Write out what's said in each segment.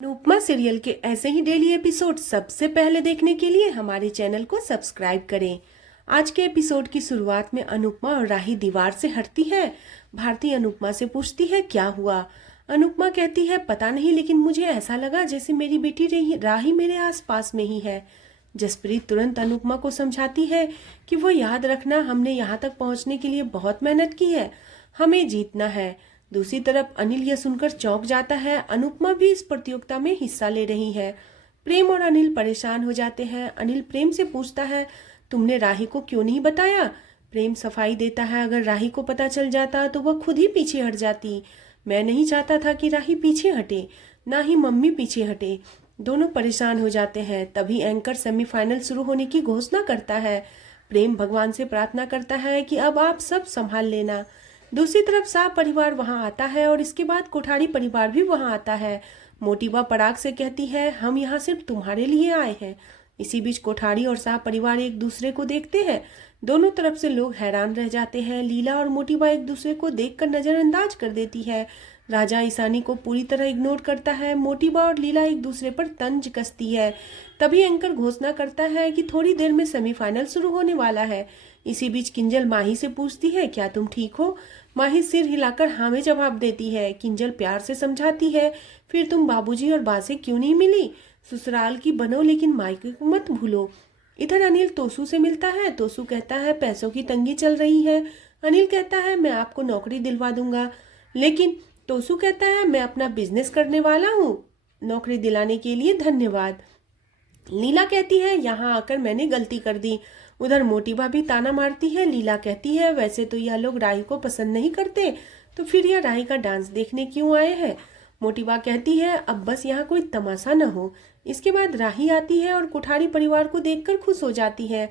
Anupama serial के ऐसे ही daily episode सबसे पहले देखने के लिए हमारे चैनल को सब्सक्राइब करें। आज के एपिसोड की शुरुआत में अनुपमा और राही दीवार से हटती है। भारती अनुपमा से पूछती है क्या हुआ। अनुपमा कहती है पता नहीं, लेकिन मुझे ऐसा लगा जैसे मेरी बेटी राही मेरे आसपास में ही है। जसप्रीत तुरंत अनुपमा को समझाती है कि वो याद रखना, हमने यहाँ तक पहुँचने के लिए बहुत मेहनत की है, हमें जीतना है। दूसरी तरफ अनिल यह सुनकर चौंक जाता है, अनुपमा भी इस प्रतियोगिता में हिस्सा ले रही है। प्रेम और अनिल परेशान हो जाते हैं। अनिल प्रेम से पूछता है तुमने राही को क्यों नहीं बताया। प्रेम सफाई देता है, अगर राही को पता चल जाता तो वह खुद ही पीछे हट जाती। मैं नहीं चाहता था कि राही पीछे हटे, ना ही मम्मी पीछे हटे। दोनों परेशान हो जाते हैं। तभी एंकर सेमीफाइनल शुरू होने की घोषणा करता है। प्रेम भगवान से प्रार्थना करता है कि अब आप सब संभाल लेना। दूसरी तरफ शाह परिवार वहां आता है और इसके बाद कोठारी परिवार भी वहां आता है। मोटिबा पराग से कहती है हम यहाँ सिर्फ तुम्हारे लिए आए हैं। इसी बीच कोठारी और शाह परिवार एक दूसरे को देखते हैं। दोनों तरफ से लोग हैरान रह जाते हैं। लीला और मोटिबा एक दूसरे को देखकर नजरअंदाज कर देती है। राजा ईशानी को पूरी तरह इग्नोर करता है। मोटिबा और लीला एक दूसरे पर तंज कसती है। तभी एंकर घोषणा करता है कि थोड़ी देर में सेमीफाइनल शुरू होने वाला है। इसी बीच किंजल माही से पूछती है क्या तुम ठीक हो। माही सिर हिलाकर हाँ में जवाब देती है। किंजल प्यार से समझाती है फिर तुम बाबूजी और बा से क्यों नहीं मिली। ससुराल की बनो लेकिन मायके को मत भूलो। इधर अनिल तोसू से मिलता है। तोसू कहता है पैसों की तंगी चल रही है। अनिल कहता है मैं आपको नौकरी दिलवा दूंगा, लेकिन तोसू कहता है मैं अपना बिजनेस करने वाला हूँ, नौकरी दिलाने के लिए धन्यवाद। लीला कहती है यहाँ आकर मैंने गलती कर दी। उधर मोटिबा भी ताना मारती है। लीला कहती है वैसे तो यह लोग राही को पसंद नहीं करते, तो फिर यह राही का डांस देखने क्यों आए हैं। मोटिबा कहती है अब बस यहाँ कोई तमाशा न हो। इसके बाद राही आती है और कुठारी परिवार को देखकर खुश हो जाती है।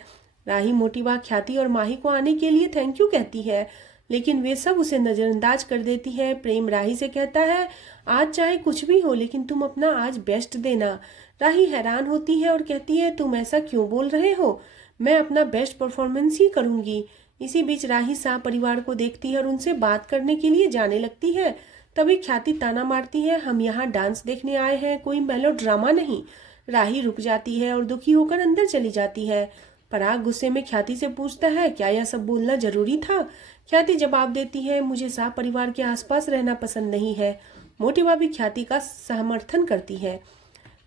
राही मोटिबा, ख्याति और माही को आने के लिए थैंक यू कहती है, लेकिन वे सब उसे नजरअंदाज कर देती है। प्रेम राही से कहता है आज चाहे कुछ भी हो लेकिन तुम अपना आज बेस्ट देना। राही हैरान होती है और कहती है तुम ऐसा क्यों बोल रहे हो, मैं अपना बेस्ट परफॉर्मेंस ही करूंगी। इसी बीच राही शाह परिवार को देखती है और उनसे बात करने के लिए जाने लगती है। तभी ख्याति ताना मारती है हम यहाँ डांस देखने आए हैं, कोई मेलो ड्रामा नहीं। राही रुक जाती है और दुखी होकर अंदर चली जाती है। पराग गुस्से में ख्याति से पूछता है क्या यह सब बोलना जरूरी था। ख्याति जवाब देती है मुझे शाह परिवार के आसपास रहना पसंद नहीं है। मोटिबा भी ख्याति का समर्थन करती है।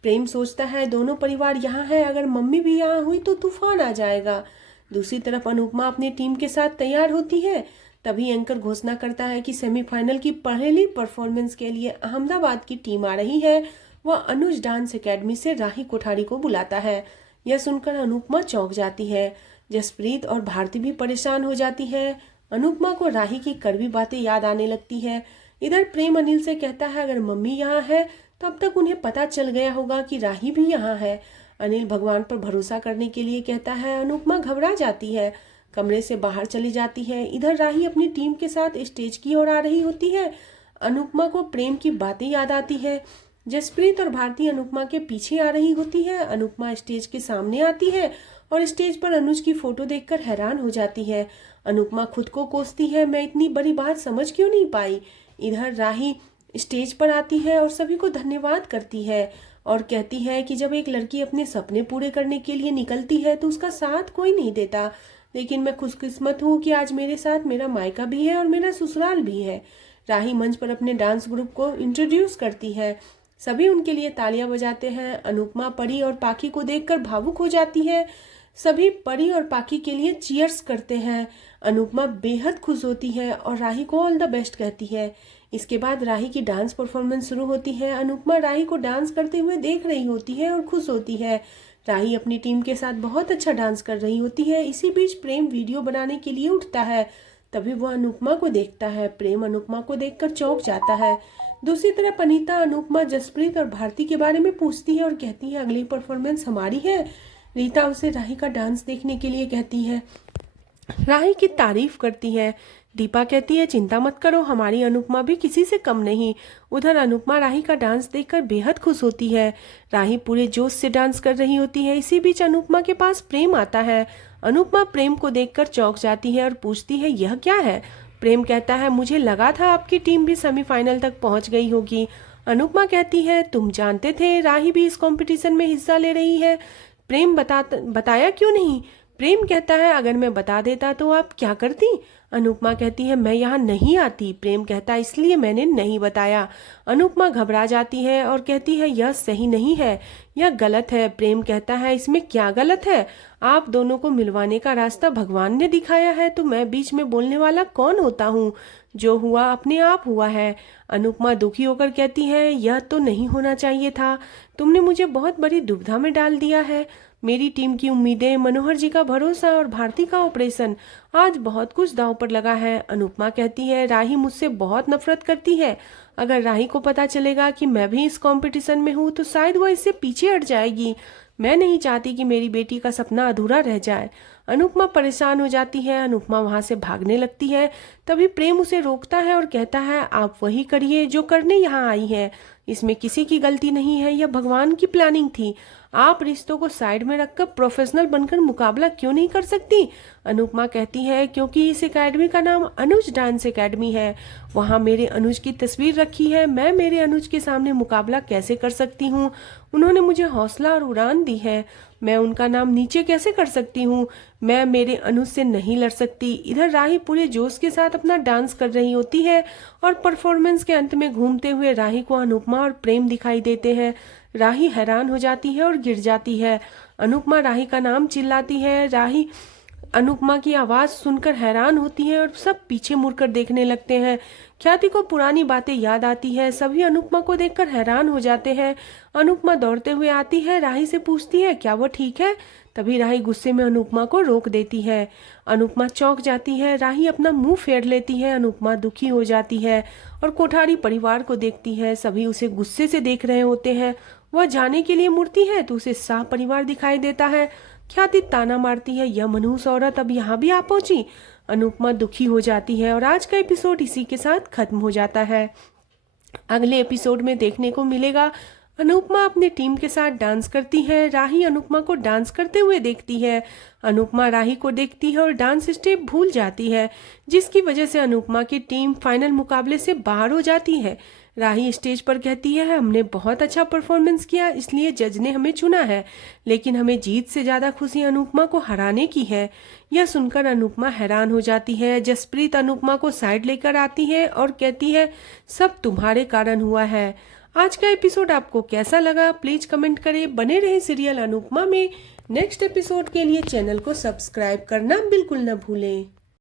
प्रेम सोचता है दोनों परिवार यहाँ है, अगर मम्मी भी यहाँ हुई तो तूफान आ जाएगा। दूसरी तरफ अनुपमा अपनी टीम के साथ तैयार होती है। तभी एंकर घोषणा करता है कि सेमीफाइनल की पहली परफॉर्मेंस के लिए अहमदाबाद की टीम आ रही है। वह अनुज डांस एकेडमी से राही कोठारी को बुलाता है। यह सुनकर अनुपमा चौंक जाती है। जसप्रीत और भारती भी परेशान हो जाती है। अनुपमा को राही की कड़वी बातें याद आने लगती है। इधर प्रेम अनिल से कहता है अगर मम्मी यहाँ है तब तक उन्हें पता चल गया होगा कि राही भी यहाँ है। अनिल भगवान पर भरोसा करने के लिए कहता है। अनुपमा घबरा जाती है, कमरे से बाहर चली जाती है। इधर राही अपनी टीम के साथ स्टेज की ओर आ रही होती है। अनुपमा को प्रेम की बातें याद आती है। जसप्रीत और भारती अनुपमा के पीछे आ रही होती है। अनुपमा स्टेज के सामने आती है और स्टेज पर अनुज की फोटो देखकर हैरान हो जाती है। अनुपमा खुद को कोसती है मैं इतनी बड़ी बात समझ क्यों नहीं पाई। इधर राही स्टेज पर आती है और सभी को धन्यवाद करती है और कहती है कि जब एक लड़की अपने सपने पूरे करने के लिए निकलती है तो उसका साथ कोई नहीं देता, लेकिन मैं खुशकिस्मत हूँ कि आज मेरे साथ मेरा मायका भी है और मेरा ससुराल भी है। राही मंच पर अपने डांस ग्रुप को इंट्रोड्यूस करती है। सभी उनके लिए तालियां बजाते हैं। अनुपमा परी और पाखी को देखकर भावुक हो जाती है। सभी परी और पाखी के लिए चीयर्स करते हैं। अनुपमा बेहद खुश होती है और राही को ऑल द बेस्ट कहती है। इसके बाद राही की डांस परफॉर्मेंस शुरू होती है। अनुपमा राही को डांस करते हुए देख रही होती है और खुश होती है। राही अपनी टीम के साथ बहुत अच्छा डांस कर रही होती है। इसी बीच प्रेम वीडियो बनाने के लिए उठता है। तभी वह अनुपमा को देखता है। प्रेम अनुपमा को देखकर चौंक जाता है। दूसरी तरफ अनीता अनुपमा, जसप्रीत और भारती के बारे में पूछती है और कहती है अगली परफॉर्मेंस हमारी है। रीता उसे राही का डांस देखने के लिए कहती है। राही की तारीफ करती है। दीपा कहती है चिंता मत करो, हमारी अनुपमा भी किसी से कम नहीं। उधर अनुपमा राही का डांस देखकर बेहद खुश होती है। राही पूरे जोश से डांस कर रही होती है। इसी बीच अनुपमा के पास प्रेम आता है। अनुपमा प्रेम को देखकर चौंक जाती है और पूछती है यह क्या है। प्रेम कहता है मुझे लगा था आपकी टीम भी सेमीफाइनल तक पहुंच गई होगी। अनुपमा कहती है, तुम जानते थे राही भी इस कंपटीशन में हिस्सा ले रही है? प्रेम बताया क्यों नहीं? प्रेम कहता है, अगर मैं बता देता तो आप क्या करती? अनुपमा कहती है, मैं यहाँ नहीं आती। प्रेम कहता है, इसलिए मैंने नहीं बताया। अनुपमा घबरा जाती है और कहती है, यह सही नहीं है, यह गलत है। प्रेम कहता है, इसमें क्या गलत है? आप दोनों को मिलवाने का रास्ता भगवान ने दिखाया है, तो मैं बीच में बोलने वाला कौन होता हूँ? जो हुआ अपने आप हुआ है। अनुपमा दुखी होकर कहती है, यह तो नहीं होना चाहिए था। तुमने मुझे बहुत बड़ी दुविधा में डाल दिया है। मेरी टीम की उम्मीदें, मनोहर जी का भरोसा और भारती का ऑपरेशन, आज बहुत कुछ दांव पर लगा है। अनुपमा कहती है, राही मुझसे बहुत नफरत करती है। अगर राही को पता चलेगा कि मैं भी इस कंपटीशन में हूँ तो शायद वह इससे पीछे हट जाएगी। मैं नहीं चाहती कि मेरी बेटी का सपना अधूरा रह जाए। अनुपमा परेशान हो जाती है। अनुपमा वहां से भागने लगती है। तभी प्रेम उसे रोकता है और कहता है, आप वही करिए जो करने यहाँ आई है। इसमें किसी की गलती नहीं है, यह भगवान की प्लानिंग थी। आप रिश्तों को साइड में रखकर प्रोफेशनल बनकर मुकाबला क्यों नहीं कर सकती? अनुपमा कहती है, क्योंकि इस एकेडमी का नाम अनुज डांस एकेडमी है। वहाँ मेरे अनुज की तस्वीर रखी है। मैं मेरे अनुज के सामने मुकाबला कैसे कर सकती हूँ? उन्होंने मुझे हौसला और उड़ान दी है। मैं उनका नाम नीचे कैसे कर सकती हूँ? मैं मेरे अनुज से नहीं लड़ सकती। इधर राही पूरे जोश के साथ अपना डांस कर रही होती है और परफॉर्मेंस के अंत में घूमते हुए राही को अनुपमा और प्रेम दिखाई देते हैं। राही हैरान हो जाती है और गिर जाती है। अनुपमा राही का नाम चिल्लाती है। राही अनुपमा की आवाज सुनकर हैरान होती है और सब पीछे मुड़कर देखने लगते हैं। ख्याति को पुरानी बातें याद आती है। सभी अनुपमा को देखकर हैरान हो जाते हैं। अनुपमा दौड़ते हुए आती है, राही से पूछती है, क्या वो ठीक है? तभी राही गुस्से में अनुपमा को रोक देती है। अनुपमा चौंक जाती है। राही अपना मुंह फेर लेती है। अनुपमा दुखी हो जाती है और कोठारी परिवार को देखती है। सभी उसे गुस्से से देख रहे होते हैं। वह जाने के लिए मुड़ती है तो उसे शाह परिवार दिखाई देता है। ख्याति ताना मारती है, यह मनहूस औरत अब यहाँ भी आ पहुंची। अनुपमा दुखी हो जाती है और आज का एपिसोड इसी के साथ खत्म हो जाता है। अगले एपिसोड में देखने को मिलेगा, अनुपमा अपने टीम के साथ डांस करती है। राही अनुपमा को डांस करते हुए देखती है। अनुपमा राही को देखती है और डांस स्टेप भूल जाती है, जिसकी वजह से अनुपमा की टीम फाइनल मुकाबले से बाहर हो जाती है। राही स्टेज पर कहती है, हमने बहुत अच्छा परफॉर्मेंस किया, इसलिए जज ने हमें चुना है, लेकिन हमें जीत से ज्यादा खुशी अनुपमा को हराने की है। यह सुनकर अनुपमा हैरान हो जाती है। जसप्रीत अनुपमा को साइड लेकर आती है और कहती है, सब तुम्हारे कारण हुआ है। आज का एपिसोड आपको कैसा लगा प्लीज कमेंट करें। बने रहे सीरियल अनुपमा में नेक्स्ट एपिसोड के लिए चैनल को सब्सक्राइब करना बिल्कुल न भूलें।